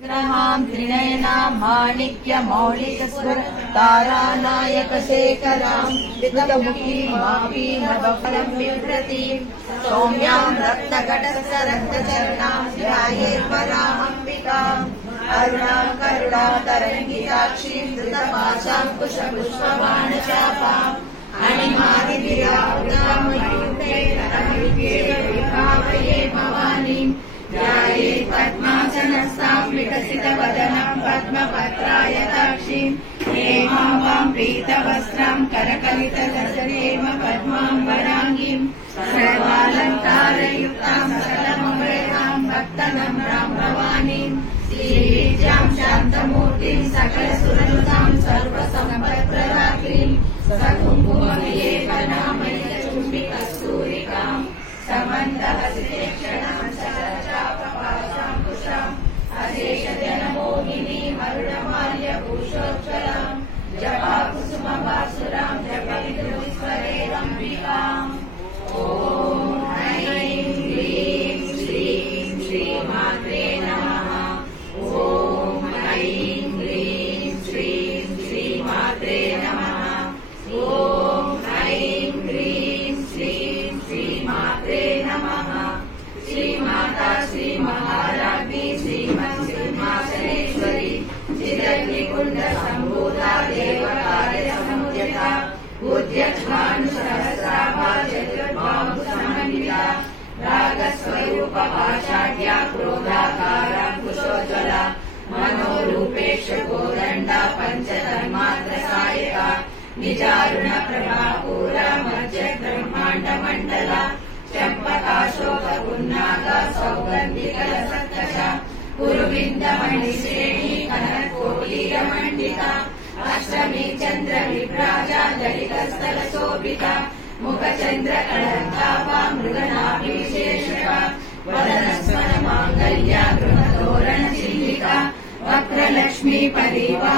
त्रिनयनां माणिक्यमौलिकस्वर तारानायकशेखरां वितमुखीं मापीनवफलं बिभ्रतीं सौम्यां रत्नघटस्थरक्तचरणां ध्यायेत्परामम्बिकाम् अरुणां करुणातरङ्गिताक्षीं धृतपाशाङ्कुशपुष्पबाणचापाम् अणिमादिभिरावृतां विभावये भवानीं ध्यायेत् पद्मासनस्तां विकसितवदनां पद्मपत्रायताक्षीं हेमां पीतवस्त्रां करकलितलसरेम पद्माम्बराङ्गीं सर्वालङ्कारयुक्तां सकलमङ्गलां भक्तनम्रां भवानीं श्रीविद्यां शान्तमूर्तिं सकलसुरनुतां सर्वसम्पत्प्रदात्रीं सकुङ्कुमविलेपनामयचुम्बिकस्तूरिकां समन्तहसितेक्षणां सकलचापपाशाङ्कुशाम् अशेषजनमोहिनीं अरुणमाल्यभूषोज्ज्वलां जपाकुसुमभासुरां जपविदुस्वरेरम्बिकाम् ॐ ऐं ह्रीं श्रीं श्रीमात्रे नमः। ॐ ऐं ह्रीं श्रीं श्रीमात्रे नमः। ॐ ऐं ह्रीं श्रीं श्रीमात्रे नमः। श्रीमाता श्रीमहाराज्ञी श्रीमत्सिंहासनेश्वरी चिदग्निकुण्डसम्भूता देवकार्यसमुद्यता उद्यक्ष्मानुसहस्राभा चतुर्बाहुसमन्विता रागस्वरूपभाषाढ्या क्रोधाकारा कुशोज्ज्वला मनोरूपेश गोदण्डा पञ्चतन्मात्रसायका निजारुणप्रभापूरा मज्जब्रह्माण्डमण्डला चम्पकाशोकपुन्नागा सौगन्धिकलसत्कशा कुरुविन्दमणिश्रेणी कनकोटीरमण्डिता अष्टमी चन्द्रविभ्राजा ललितस्थलशोभिता मुखचन्द्रकलङ्काभा मृगनाभिविशेषका वदनस्वरमाङ्गल्या गृहतोरणचिल्लिका वक्रलक्ष्मी परिवा